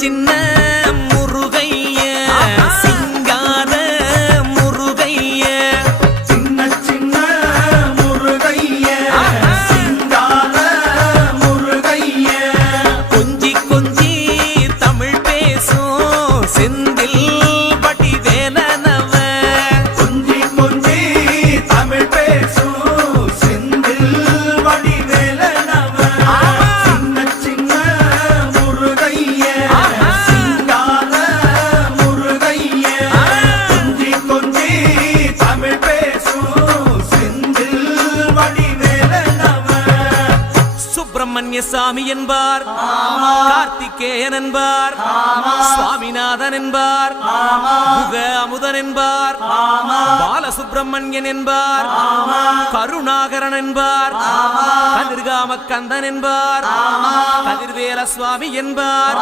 சின்ன முருகைய சிங்கார முருகைய சின்ன சின்ன முருகைய சிங்கார முருகைய கொஞ்சி கொஞ்சி தமிழ் பேசும் செந்தில் வடிவேலனவ கொஞ்சி கொஞ்சி தமிழ் பேசும் செந்தில் வடிவேலனவ சின்ன சின்ன முருகைய சிங்கார முருகைய கொஞ்சி கொஞ்சி தமிழ் பேசும் செந்தில் வடிவேலனவ சுப்பிரமணிய சாமி என்பார், கார்த்திகேயன் என்பார், சுவாமிநாதன் என்பார், முக அமுதன் என்பார், பாலசுப்பிரமணியன் என்பார், கருணாகரன் என்பார், கதிர்காம கந்தன் என்பார், கதிர்வேல சுவாமி என்பார்.